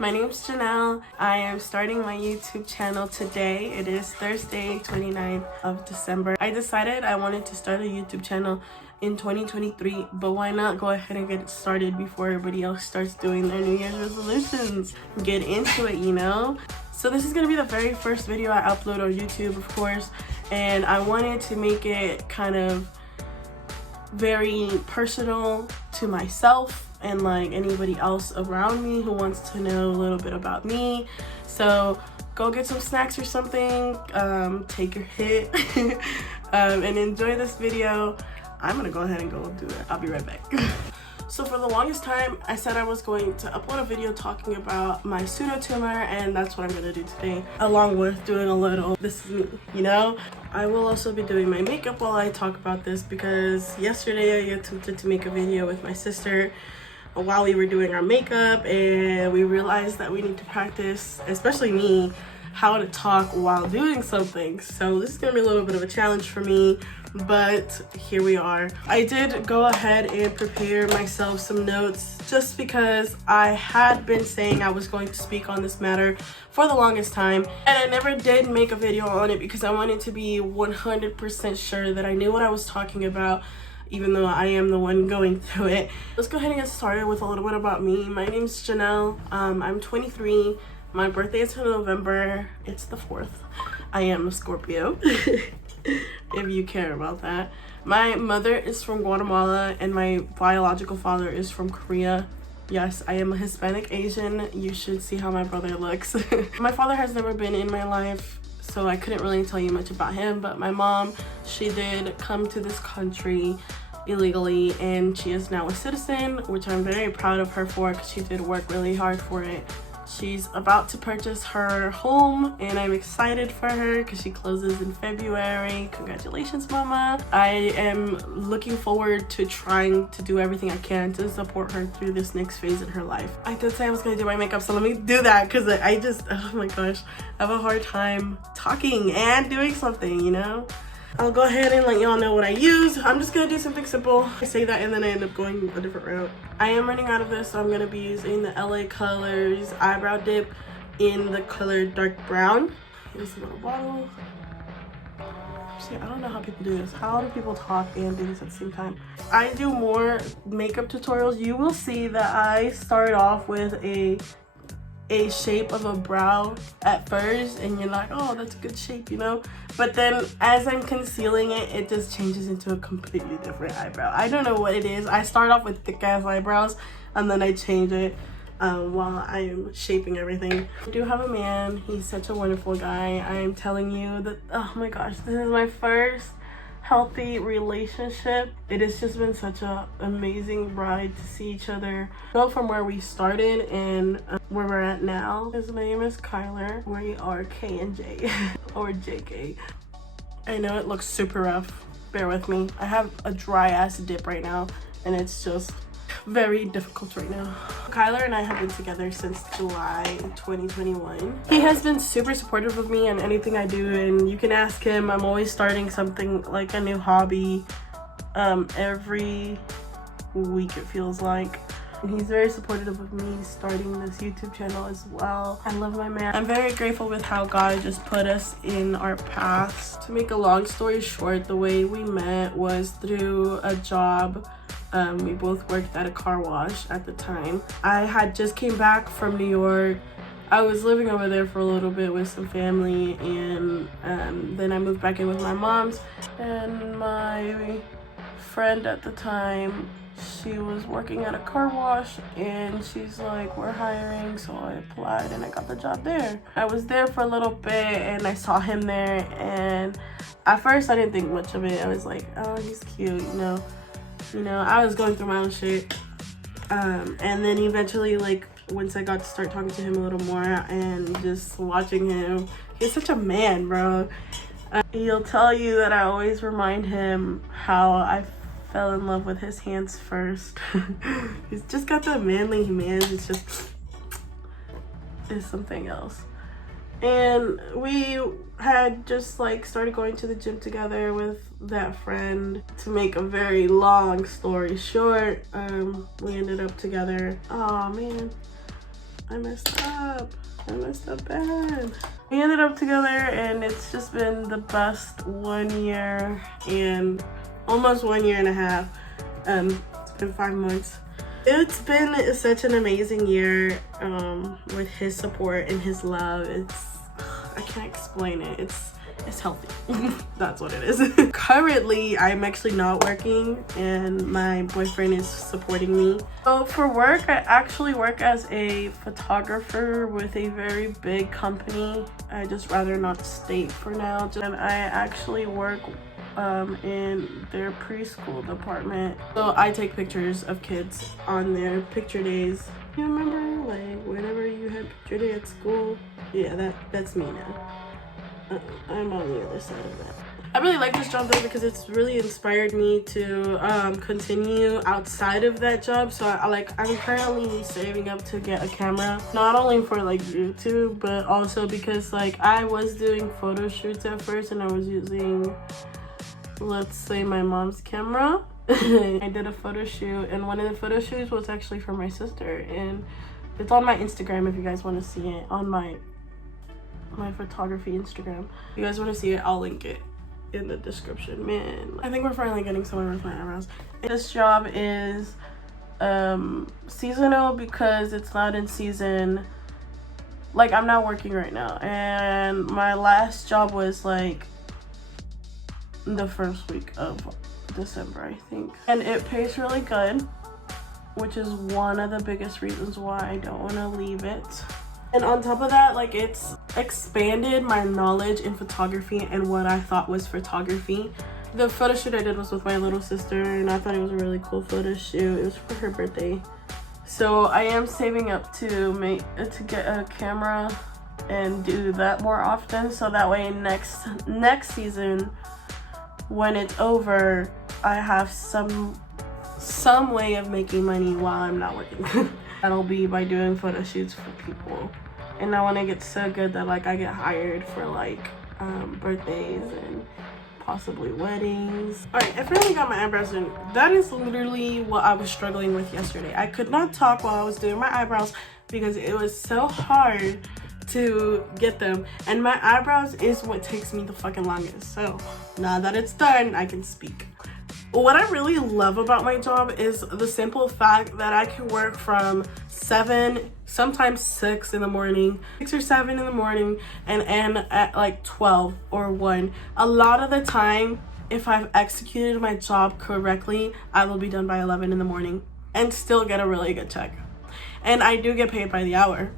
My name's Janelle. I am starting my YouTube channel today. It is Thursday, 29th of December. I decided I wanted to start a YouTube channel in 2023, but why not go ahead and get it started before everybody else starts doing their New Year's resolutions? Get into it, you know? So this is gonna be the very first video I upload on YouTube, of course, and I wanted to make it kind of very personal to myself and like anybody else around me who wants to know a little bit about me. So go get some snacks or something, take your hit, and enjoy this video. I'm gonna go ahead and go do it. I'll be right back. So for the longest time, I said I was going to upload a video talking about my pseudo tumor, and that's what I'm gonna do today, along with doing a little this is me, you know? I will also be doing my makeup while I talk about this, because yesterday I attempted to make a video with my sister while we were doing our makeup, and we realized that we need to practice, especially me, how to talk while doing something. So this is gonna be a little bit of a challenge for me, but here we are. I did go ahead and prepare myself some notes just because I had been saying I was going to speak on this matter for the longest time, and I never did make a video on it because I wanted to be 100% sure that I knew what I was talking about, even though I am the one going through it. Let's go ahead and get started with a little bit about me. My name's Janelle. I'm 23. My birthday is in November. It's the 4th. I am a Scorpio, if you care about that. My mother is from Guatemala and my biological father is from Korea. Yes, I am a Hispanic Asian. You should see how my brother looks. My father has never been in my life, so I couldn't really tell you much about him, but my mom, she did come to this country illegally, and she is now a citizen, which I'm very proud of her for because she did work really hard for it. She's about to purchase her home, and I'm excited for her because she closes in February. Congratulations, mama. I am looking forward to trying to do everything I can to support her through this next phase in her life. I did say I was gonna do my makeup, so let me do that because I just, oh my gosh, I have a hard time talking and doing something, you know? I'll go ahead and let y'all know what I use. I'm just gonna do something simple. I say that and then I end up going a different route. I am running out of this, so I'm gonna be using the LA Colors eyebrow dip in the color dark brown. Here's a little bottle. See, I don't know how people do this. How do people talk and do this at the same time? I do more makeup tutorials. You will see that I start off with a shape of a brow at first, and you're like, oh, that's a good shape, you know? But then as I'm concealing it, it just changes into a completely different eyebrow. I don't know what it is. I start off with thick ass eyebrows and then I change it while I'm shaping everything. I do have a man. He's such a wonderful guy. I am telling you that, oh my gosh, this is my first healthy relationship. It has just been such an amazing ride to see each other go from where we started and where we're at now. His name is Kyler. We are K and J or JK. I know it looks super rough. Bear with me. I have a dry ass dip right now and it's just very difficult right now. Kyler and I have been together since July 2021. He has been super supportive of me and anything I do, and you can ask him. I'm always starting something like a new hobby every week, it feels like. And he's very supportive of me starting this YouTube channel as well. I love my man. I'm very grateful with how God just put us in our paths. To make a long story short, the way we met was through a job. We both worked at a car wash at the time. I had just came back from New York. I was living over there for a little bit with some family, and then I moved back in with my mom's, and my friend at the time, she was working at a car wash, and she's like, we're hiring, so I applied and I got the job there. I was there for a little bit and I saw him there, and at first I didn't think much of it. I was like, oh, he's cute, you know, I was going through my own shit. And then eventually, like, once I got to start talking to him a little more and just watching him, he's such a man, bro. He'll tell you that I always remind him how I fell in love with his hands first. He's just got that manly hands. It's something else. And we had just like started going to the gym together with that friend. To make a very long story short, we ended up together. Oh man, I messed up. I messed up bad. We ended up together and it's just been the best 1 year and almost 1 year and a half. It's been 5 months. It's been such an amazing year with his support and his love. I can't explain it. It's healthy. That's what it is. Currently, I'm actually not working and my boyfriend is supporting me. So for work, I actually work as a photographer with a very big company. I just rather not state for now. And I actually work in their preschool department. So I take pictures of kids on their picture days. You remember, like, whenever you had picture day at school? Yeah, that's me now. I'm on the other side of that. I really like this job though because it's really inspired me to continue outside of that job. So I'm currently saving up to get a camera, not only for like YouTube, but also because like I was doing photo shoots at first and I was using, let's say, my mom's camera. I did a photo shoot and one of the photo shoots was actually for my sister, and it's on my Instagram if you guys want to see it, on my photography Instagram. If you guys want to see it, I'll link it in the description. Man, I think we're finally getting somewhere with my eyebrows. This job is seasonal because it's not in season. Like, I'm not working right now, and my last job was like the first week of December, I think, and it pays really good, which is one of the biggest reasons why I don't want to leave it. And on top of that, like, it's expanded my knowledge in photography and what I thought was photography. The photo shoot I did was with my little sister, and I thought it was a really cool photo shoot. It was for her birthday. So I am saving up to get a camera and do that more often, so that way next season, when it's over, I have some way of making money while I'm not working. That'll be by doing photo shoots for people. And I want to get so good that like I get hired for like birthdays and possibly weddings. All right, I finally got my eyebrows done. That is literally what I was struggling with yesterday. I could not talk while I was doing my eyebrows because it was so hard to get them, and my eyebrows is what takes me the fucking longest. So now that it's done, I can speak. What I really love about my job is the simple fact that I can work from 7, sometimes 6 in the morning, 6 or 7 in the morning, and end at like 12 or 1. A lot of the time, if I've executed my job correctly, I will be done by 11 in the morning and still get a really good check. And I do get paid by the hour.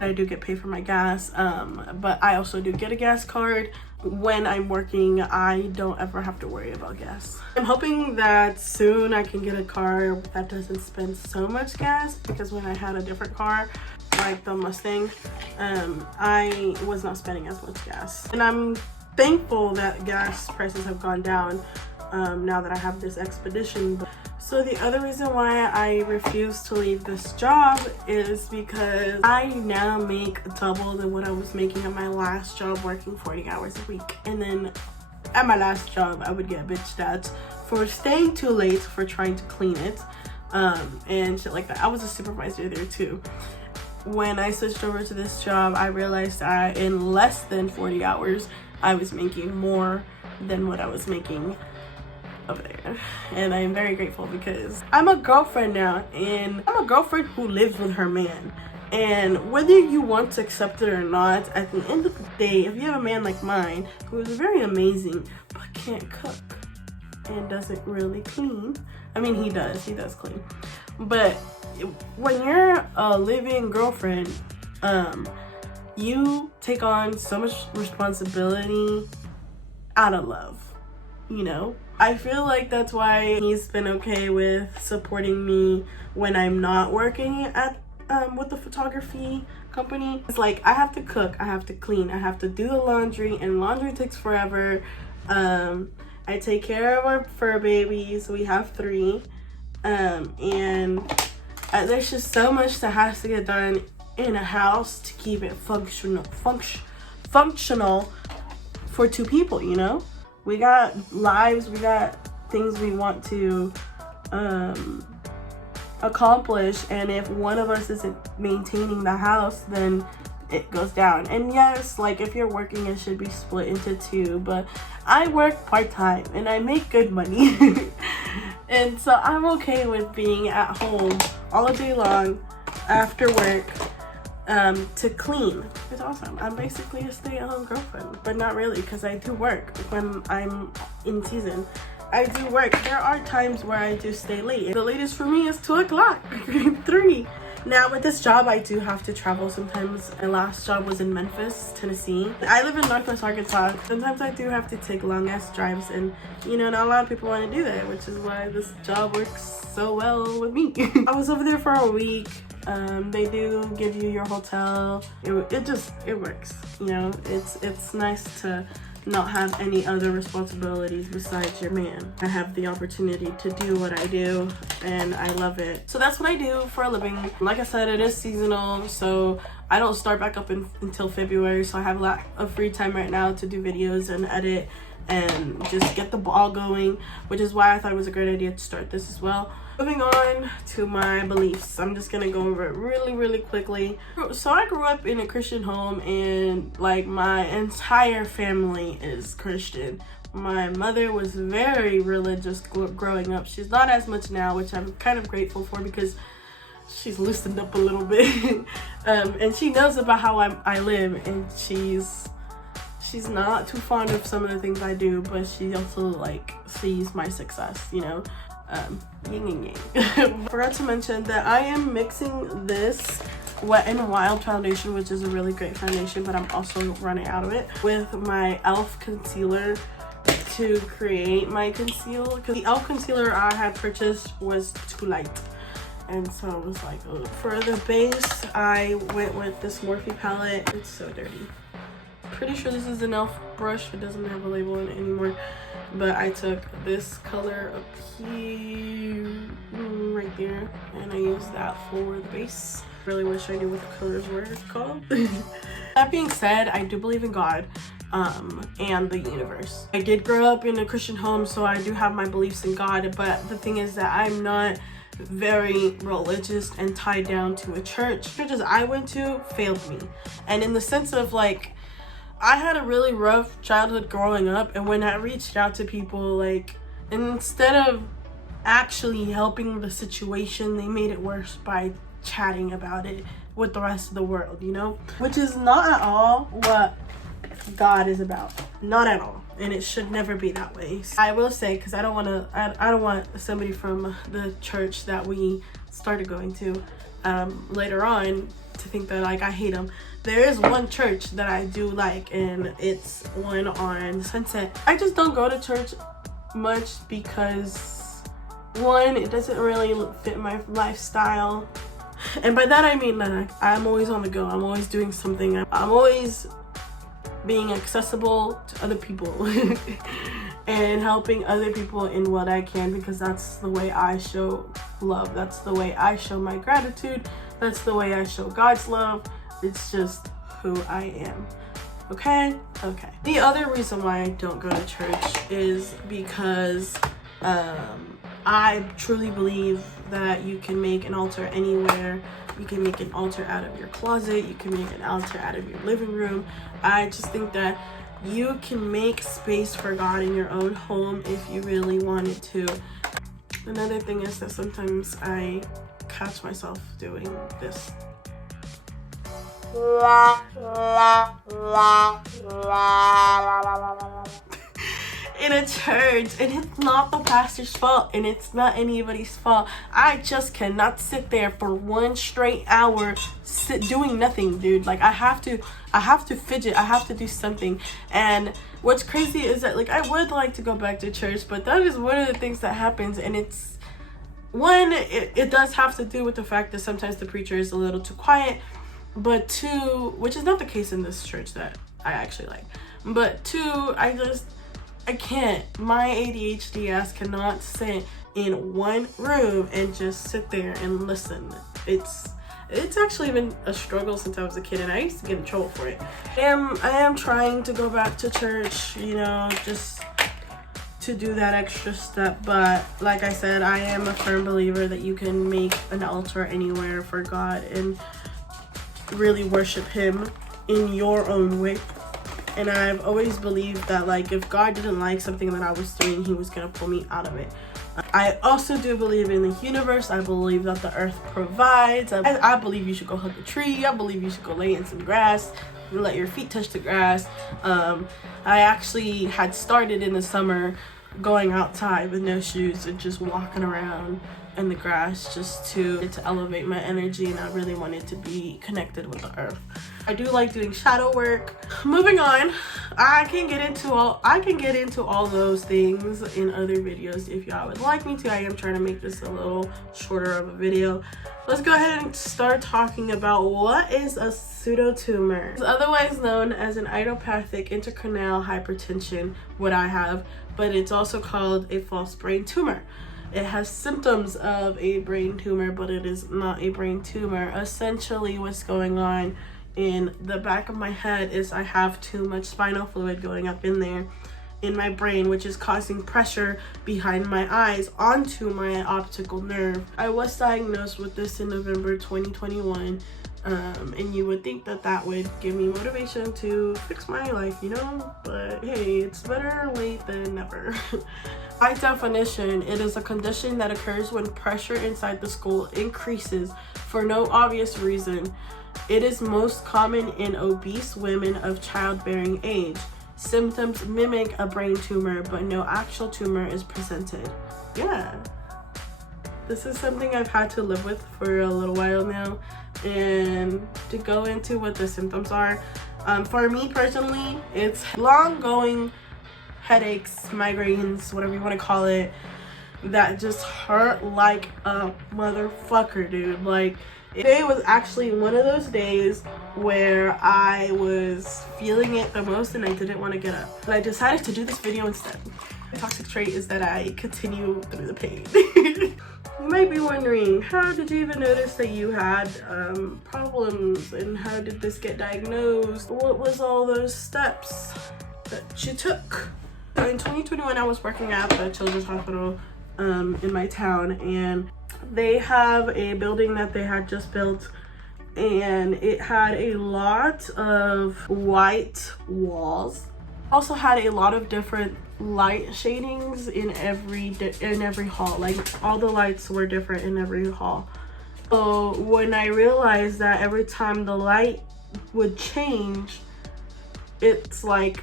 I do get paid for my gas, but I also do get a gas card. When I'm working, I don't ever have to worry about gas. I'm hoping that soon I can get a car that doesn't spend so much gas, because when I had a different car, like the Mustang, I was not spending as much gas. And I'm thankful that gas prices have gone down now that I have this Expedition. So the other reason why I refuse to leave this job is because I now make double than what I was making at my last job, working 40 hours a week. And then at my last job, I would get bitched at for staying too late for trying to clean it and shit like that. I was a supervisor there too. When I switched over to this job, I realized that in less than 40 hours, I was making more than what I was making over there. And I'm very grateful because I'm a girlfriend now, and I'm a girlfriend who lives with her man. And whether you want to accept it or not, at the end of the day, if you have a man like mine who is very amazing but can't cook and doesn't really clean, I mean, he does clean, but when you're a living girlfriend, you take on so much responsibility out of love, you know? I feel like that's why he's been okay with supporting me when I'm not working at with the photography company. It's like, I have to cook, I have to clean, I have to do the laundry, and laundry takes forever. I take care of our fur babies. We have 3, and there's just so much that has to get done in a house to keep it functional for 2 people, you know? We got lives, we got things we want to accomplish, and if one of us isn't maintaining the house, then it goes down. And yes, like if you're working, it should be split into two, but I work part-time and I make good money. And so I'm okay with being at home all day long after work to clean. It's awesome. I'm basically a stay-at-home girlfriend, but not really, because I do work when I'm in season. I do work. There are times where I do stay late. The latest for me is 2 o'clock, 3. Now with this job, I do have to travel sometimes. My last job was in Memphis, Tennessee. I live in Northwest Arkansas. Sometimes I do have to take long ass drives, and you know, not a lot of people want to do that, which is why this job works so well with me. I was over there for a week. They do give you your hotel. It works, you know. It's nice to not have any other responsibilities besides your man. I have the opportunity to do what I do, and I love it. So that's what I do for a living. Like I said, it is seasonal, so I don't start back up until February, so I have a lot of free time right now to do videos and edit and just get the ball going, which is why I thought it was a great idea to start this as well. Moving on to my beliefs, I'm just gonna go over it really quickly. So I grew up in a Christian home, and like my entire family is Christian. My mother was very religious growing up. She's not as much now, which I'm kind of grateful for, because she's loosened up a little bit. And she knows about how I live, and she's not too fond of some of the things I do, but she also like sees my success, you know. Yin and yang. Forgot to mention that I am mixing this Wet n Wild foundation, which is a really great foundation, but I'm also running out of it, with my e.l.f. concealer to create my conceal, because the e.l.f. concealer I had purchased was too light, and so I was like, ugh. For the base, I went with this Morphe palette. It's so dirty. Pretty sure this is an e.l.f. brush. It doesn't have a label in it anymore, but I took this color up here, right there, and I used that for the base. Really wish I knew what the colors were called. That being said, I do believe in God and the universe. I did grow up in a Christian home, so I do have my beliefs in God, but the thing is that I'm not very religious and tied down to a church. Churches I went to failed me, and in the sense of like, I had a really rough childhood growing up, and when I reached out to people, like, instead of actually helping the situation, they made it worse by chatting about it with the rest of the world, you know? Which is not at all what God is about. Not at all. And it should never be that way. I will say, because I don't want somebody from the church that we started going to later on to think that like I hate them. There is one church that I do like, and it's one on Sunset. I just don't go to church much because, one, it doesn't really fit my lifestyle. And by that I mean that I'm always on the go. I'm always doing something. I'm always being accessible to other people and helping other people in what I can, because that's the way I show love. That's the way I show my gratitude. That's the way I show God's love. It's just who I am. Okay? Okay. The other reason why I don't go to church is because I truly believe that you can make an altar anywhere. You can make an altar out of your closet. You can make an altar out of your living room. I just think that you can make space for God in your own home if you really wanted to. Another thing is that sometimes I catch myself doing this. In a church, and it's not the pastor's fault, and it's not anybody's fault. I just cannot sit there for 1 straight hour doing nothing, dude. Like I have to fidget. I have to do something. And what's crazy is that like I would like to go back to church, but that is one of the things that happens, and it's one, it does have to do with the fact that sometimes the preacher is a little too quiet, but 2, which is not the case in this church that I actually like, but 2, I can't. My ADHD ass cannot sit in one room and just sit there and listen. It's actually been a struggle since I was a kid, and I used to get in trouble for it. I am trying to go back to church, you know, just to do that extra step. But like I said, I am a firm believer that you can make an altar anywhere for God and really worship him in your own way. And I've always believed that, like, if God didn't like something that I was doing, he was gonna pull me out of it. I also do believe in the universe. I believe that the earth provides. I believe you should go hug a tree. I believe you should go lay in some grass and let your feet touch the grass. I actually had started in the summer going outside with no shoes and just walking around in the grass just to elevate my energy, and I really wanted to be connected with the earth. I do like doing shadow work. Moving on, I can get into all those things in other videos if y'all would like me to. I am trying to make this a little shorter of a video. Let's go ahead and start talking about what is a pseudo tumor. It's otherwise known as an idiopathic intracranial hypertension, what I have, but it's also called a false brain tumor. It has symptoms of a brain tumor, but it is not a brain tumor. Essentially, what's going on in the back of my head is I have too much spinal fluid going up in there in my brain, which is causing pressure behind my eyes onto my optical nerve. I was diagnosed with this in November 2021, and you would think that that would give me motivation to fix my life, you know, but hey, it's better late than never. By definition, it is a condition that occurs when pressure inside the skull increases for no obvious reason. It is most common in obese women of childbearing age. Symptoms mimic a brain tumor, but no actual tumor is presented. Yeah, this is something I've had to live with for a little while now. And to go into what the symptoms are, for me personally, it's long-going headaches, migraines, whatever you want to call it, that just hurt like a motherfucker, dude. Like, today was actually one of those days where I was feeling it the most and I didn't want to get up. But I decided to do this video instead. My toxic trait is that I continue through the pain. You might be wondering, how did you even notice that you had problems, and how did this get diagnosed? What was all those steps that you took? So in 2021, I was working at the children's hospital in my town, and they have a building that they had just built, and it had a lot of white walls. Also had a lot of different light shadings in every hall. Like, all the lights were different in every hall. So when I realized that every time the light would change, it's like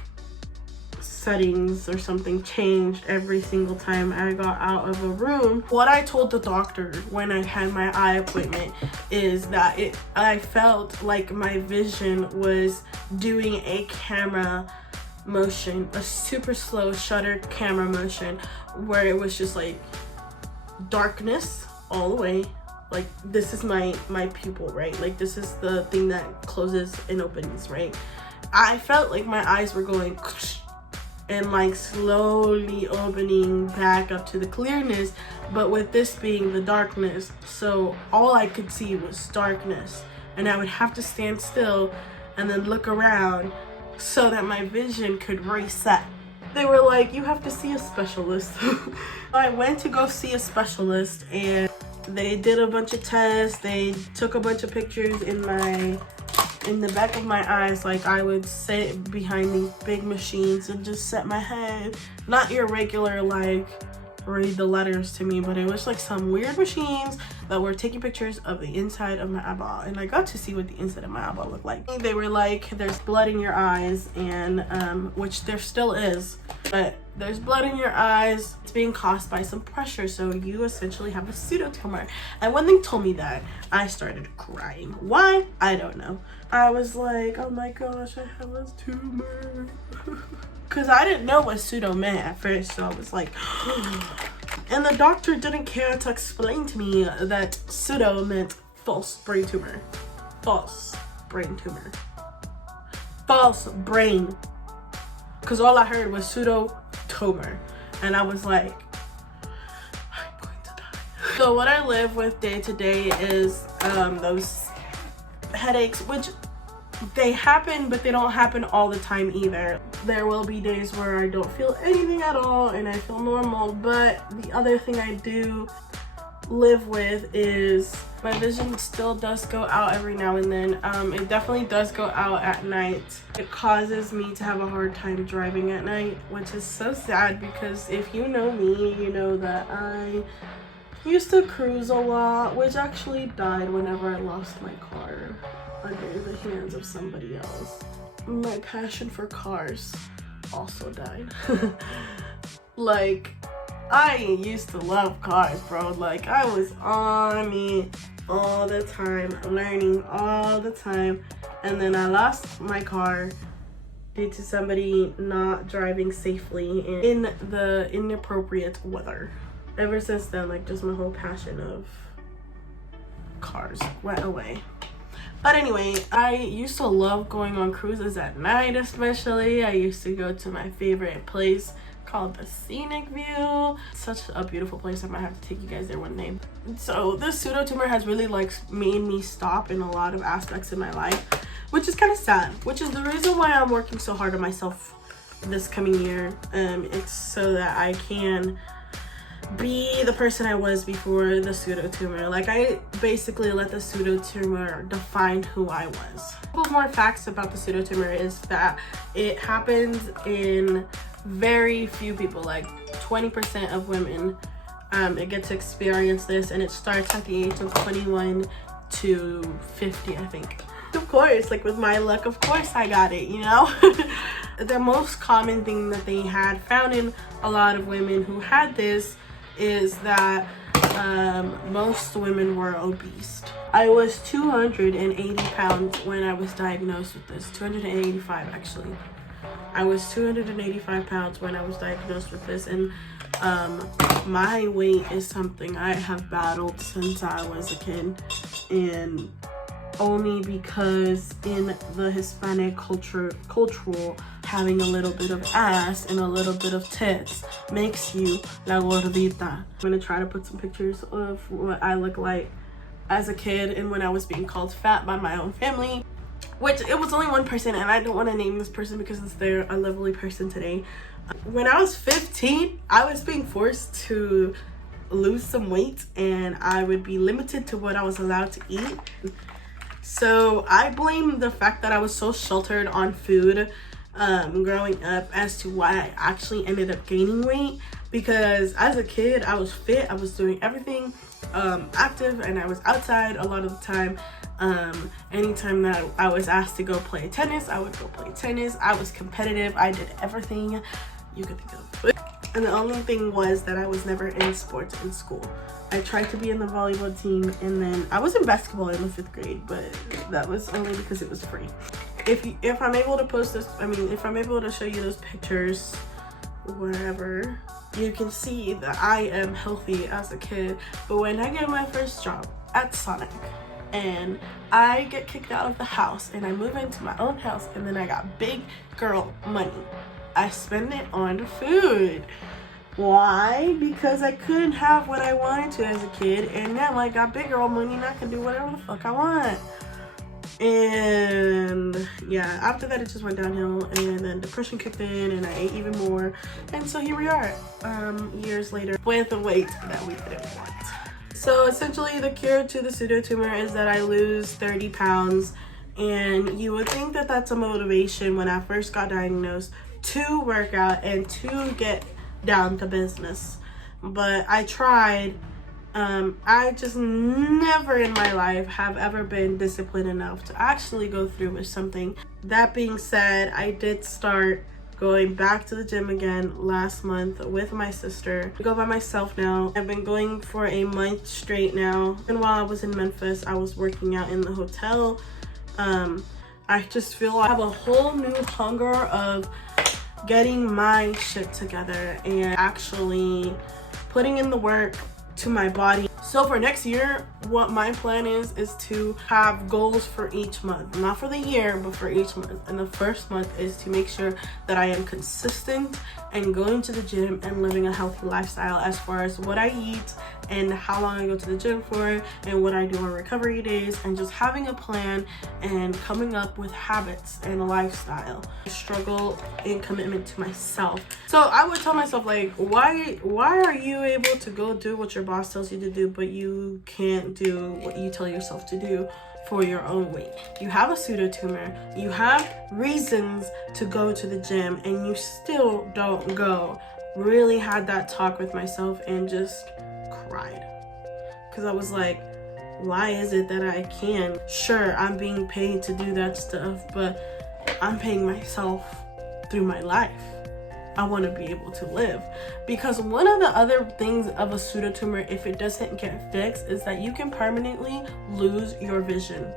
settings or something changed every single time I got out of a room. What I told the doctor when I had my eye appointment is that I felt like my vision was doing a camera motion, a super slow shutter camera motion, where it was just like darkness all the way. Like, this is my pupil, right? Like, this is the thing that closes and opens, right? I felt like my eyes were going and like slowly opening back up to the clearness, but with this being the darkness, so all I could see was darkness, and I would have to stand still and then look around so that my vision could reset. They were like, you have to see a specialist. I went to go see a specialist, and they did a bunch of tests. They took a bunch of pictures in the back of my eyes. Like, I would sit behind these big machines and just set my head. Not your regular, like, read the letters to me, but it was like some weird machines that were taking pictures of the inside of my eyeball, and I got to see what the inside of my eyeball looked like. They were like, there's blood in your eyes, and which there still is, but there's blood in your eyes. It's being caused by some pressure, so you essentially have a pseudo tumor. And when they told me that, I started crying. Why? I don't know. I was like, oh my gosh, I have a tumor. Because I didn't know what pseudo meant at first, so I was like, and the doctor didn't care to explain to me that pseudo meant false brain tumor. False brain tumor. False brain. Because all I heard was pseudo tumor, and I was like, I'm going to die. So what I live with day to day is those headaches, which they happen, but they don't happen all the time either. there will be days where I don't feel anything at all and I feel normal. But the other thing I do live with is my vision still does go out every now and then. It definitely does go out at night. It causes me to have a hard time driving at night, which is so sad, because if you know me, you know that I used to cruise a lot, which actually died whenever I lost my car under the hands of somebody else. My passion for cars also died. Like, I used to love cars, bro. Like, I was on it all the time, learning all the time, and then I lost my car due to somebody not driving safely in the inappropriate weather. Ever since then, like, just my whole passion of cars went away. But anyway, I used to love going on cruises at night, especially. I used to go to my favorite place called the Scenic View. Such a beautiful place. I might have to take you guys there one day. So this pseudo tumor has really like made me stop in a lot of aspects in my life, which is kind of sad, which is the reason why I'm working so hard on myself this coming year. It's so that I can be the person I was before the pseudo tumor. Like, I basically let the pseudo tumor define who I was. A couple more facts about the pseudo tumor is that it happens in very few people, like 20% of women get to experience this, and it starts at the age of 21 to 50, I think. Of course, like with my luck, of course I got it, you know? The most common thing that they had found in a lot of women who had this is that most women were obese. I was 280 pounds when I was diagnosed with this. 285 actually. I was 285 pounds when I was diagnosed with this, and my weight is something I have battled since I was a kid, and only because in the Hispanic cultural having a little bit of ass and a little bit of tits makes you la gordita. I'm gonna try to put some pictures of what I look like as a kid and when I was being called fat by my own family, which it was only one person, and I don't want to name this person because they're a lovely person today. When I was 15, I was being forced to lose some weight, and I would be limited to what I was allowed to eat. So I blame the fact that I was so sheltered on food growing up as to why I actually ended up gaining weight, because as a kid I was fit, I was doing everything active, and I was outside a lot of the time. Anytime that I was asked to go play tennis, I would go play tennis. I was competitive. I did everything you could think of. And the only thing was that I was never in sports in school. I tried to be in the volleyball team, and then I was in basketball in the 5th grade, but that was only because it was free. If I'm able to post this, if I'm able to show you those pictures wherever, you can see that I am healthy as a kid. But when I get my first job at Sonic, and I get kicked out of the house and I move into my own house, and then I got big girl money, I spend it on food. Why? Because I couldn't have what I wanted to as a kid, and now I got big girl money and I can do whatever the fuck I want. And yeah, after that it just went downhill, and then depression kicked in and I ate even more, and so here we are years later with the weight that we didn't want. So essentially the cure to the pseudo tumor is that I lose 30 pounds, and you would think that that's a motivation when I first got diagnosed to work out and to get down to business. But I tried. I just never in my life have ever been disciplined enough to actually go through with something. That being said, I did start going back to the gym again last month with my sister. I go by myself now. I've been going for a month straight now. And while I was in Memphis, I was working out in the hotel. I just feel I have a whole new hunger of getting my shit together and actually putting in the work to my body. So for next year, what my plan is to have goals for each month. Not for the year, but for each month. And the first month is to make sure that I am consistent and going to the gym and living a healthy lifestyle as far as what I eat and how long I go to the gym for and what I do on recovery days, and just having a plan and coming up with habits and a lifestyle. Struggle and commitment to myself. So I would tell myself, like, why are you able to go do what your boss tells you to do, but you can't do what you tell yourself to do for your own weight? You have a pseudo tumor, you have reasons to go to the gym, and you still don't go. Really had that talk with myself and just cried, because I was like, why is it that I can? Sure, I'm being paid to do that stuff, but I'm paying myself through my life. I want to be able to live. Because one of the other things of a pseudo tumor, if it doesn't get fixed, is that you can permanently lose your vision.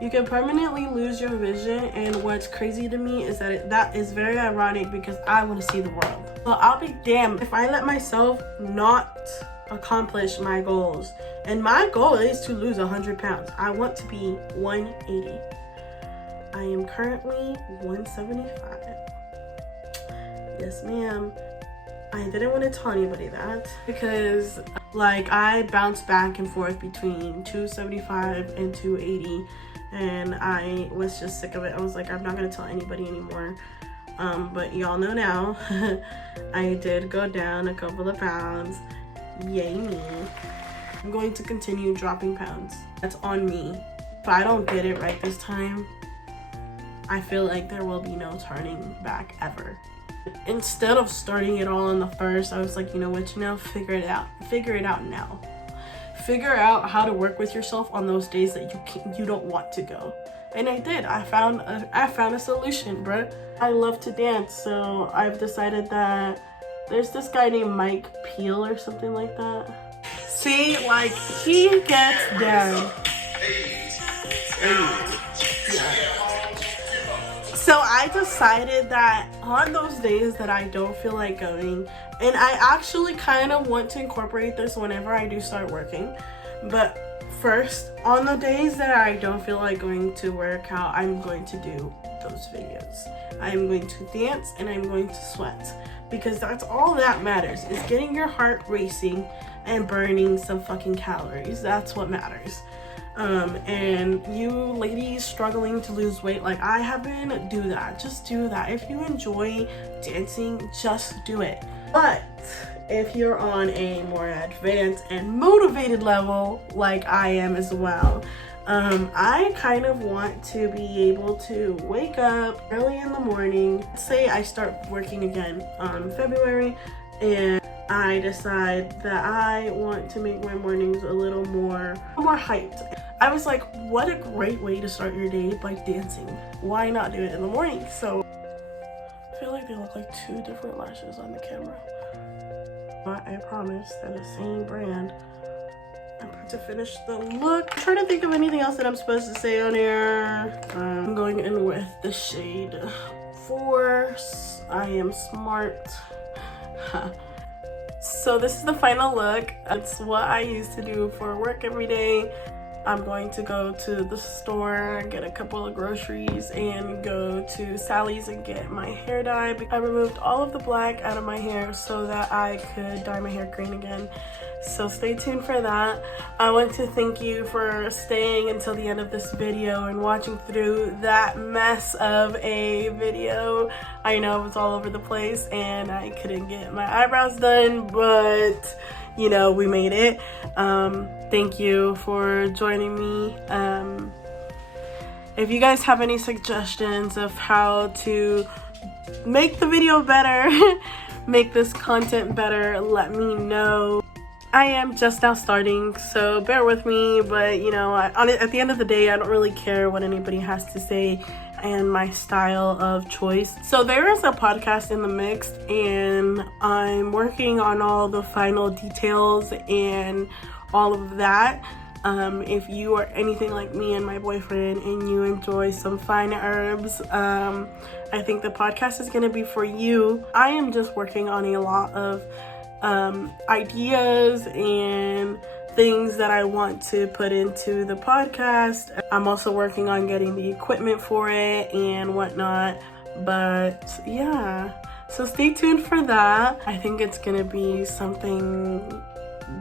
You can permanently lose your vision, and what's crazy to me is that that is very ironic, because I want to see the world. So I'll be damned if I let myself not accomplish my goals. And my goal is to lose 100 pounds. I want to be 180. I am currently 175. Yes, ma'am. I didn't want to tell anybody that, because like I bounce back and forth between 275 and 280, and I was just sick of it. I was like, I'm not going to tell anybody anymore. But y'all know now, I did go down a couple of pounds. Yay me. I'm going to continue dropping pounds. That's on me. If I don't get it right this time, I feel like there will be no turning back ever. Instead of starting it all on the first, I was like, you know what, figure it out. Figure it out now. Figure out how to work with yourself on those days that you don't want to go. And I did. I found a solution, bruh. I love to dance, so I've decided that there's this guy named Mike Peel or something like that. See, like, he gets down. Yeah. So I decided that on those days that I don't feel like going, and I actually kind of want to incorporate this whenever I do start working, but first, on the days that I don't feel like going to work out, I'm going to do those videos. I'm going to dance and I'm going to sweat, because that's all that matters, is getting your heart racing and burning some fucking calories. That's what matters. And you ladies struggling to lose weight like I have been, do that. Just do that. If you enjoy dancing, just do it. But if you're on a more advanced and motivated level like I am as well, I kind of want to be able to wake up early in the morning. Say I start working again on February, and I decide that I want to make my mornings a little more hyped. I was like, what a great way to start your day, by dancing. Why not do it in the morning? So I feel like they look like two different lashes on the camera. But I promise they're the same brand. I'm about to finish the look. I'm trying to think of anything else that I'm supposed to say on here. I'm going in with the shade Force. I am smart. So this is the final look. It's what I used to do for work every day. I'm going to go to the store, get a couple of groceries, and go to Sally's and get my hair dye. I removed all of the black out of my hair so that I could dye my hair green again. So stay tuned for that. I want to thank you for staying until the end of this video and watching through that mess of a video. I know it was all over the place and I couldn't get my eyebrows done, but you know, we made it. Thank you for joining me. If you guys have any suggestions of how to make the video better, make this content better, let me know. I am just now starting, so bear with me, but you know, at the end of the day, I don't really care what anybody has to say and my style of choice. So there is a podcast in the mix, and I'm working on all the final details and all of that. If you are anything like me and my boyfriend and you enjoy some fine herbs, I think the podcast is going to be for you. I am just working on a lot of ideas and things that I want to put into the podcast. I'm also working on getting the equipment for it and whatnot. But yeah, so stay tuned for that. I think it's gonna be something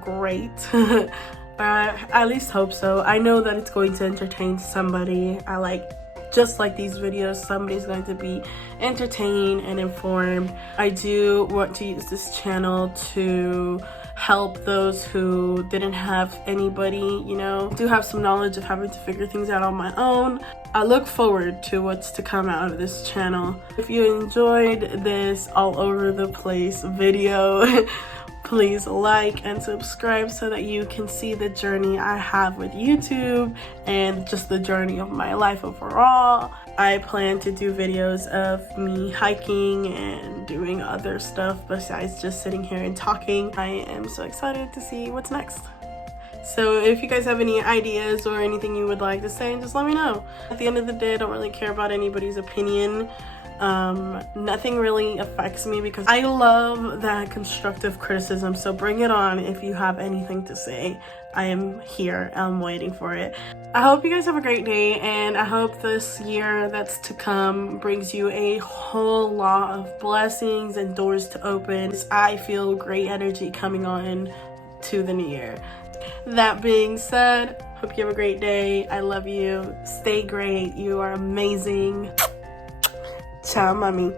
great. I at least hope so. I know that it's going to entertain somebody. Just like these videos, somebody's going to be entertained and informed. I do want to use this channel to help those who didn't have anybody, you know. I do have some knowledge of having to figure things out on my own. I look forward to what's to come out of this channel. If you enjoyed this all over the place video, please like and subscribe so that you can see the journey I have with YouTube and just the journey of my life overall. I plan to do videos of me hiking and doing other stuff besides just sitting here and talking. I am so excited to see what's next. So if you guys have any ideas or anything you would like to say, just let me know. At the end of the day, I don't really care about anybody's opinion. Nothing really affects me because I love that constructive criticism. So bring it on if you have anything to say. I am here. I'm waiting for it. I hope you guys have a great day, and I hope this year that's to come brings you a whole lot of blessings and doors to open. I feel great energy coming on to the new year. That being said, hope you have a great day. I love you. Stay great. You are amazing. Ciao, mommy.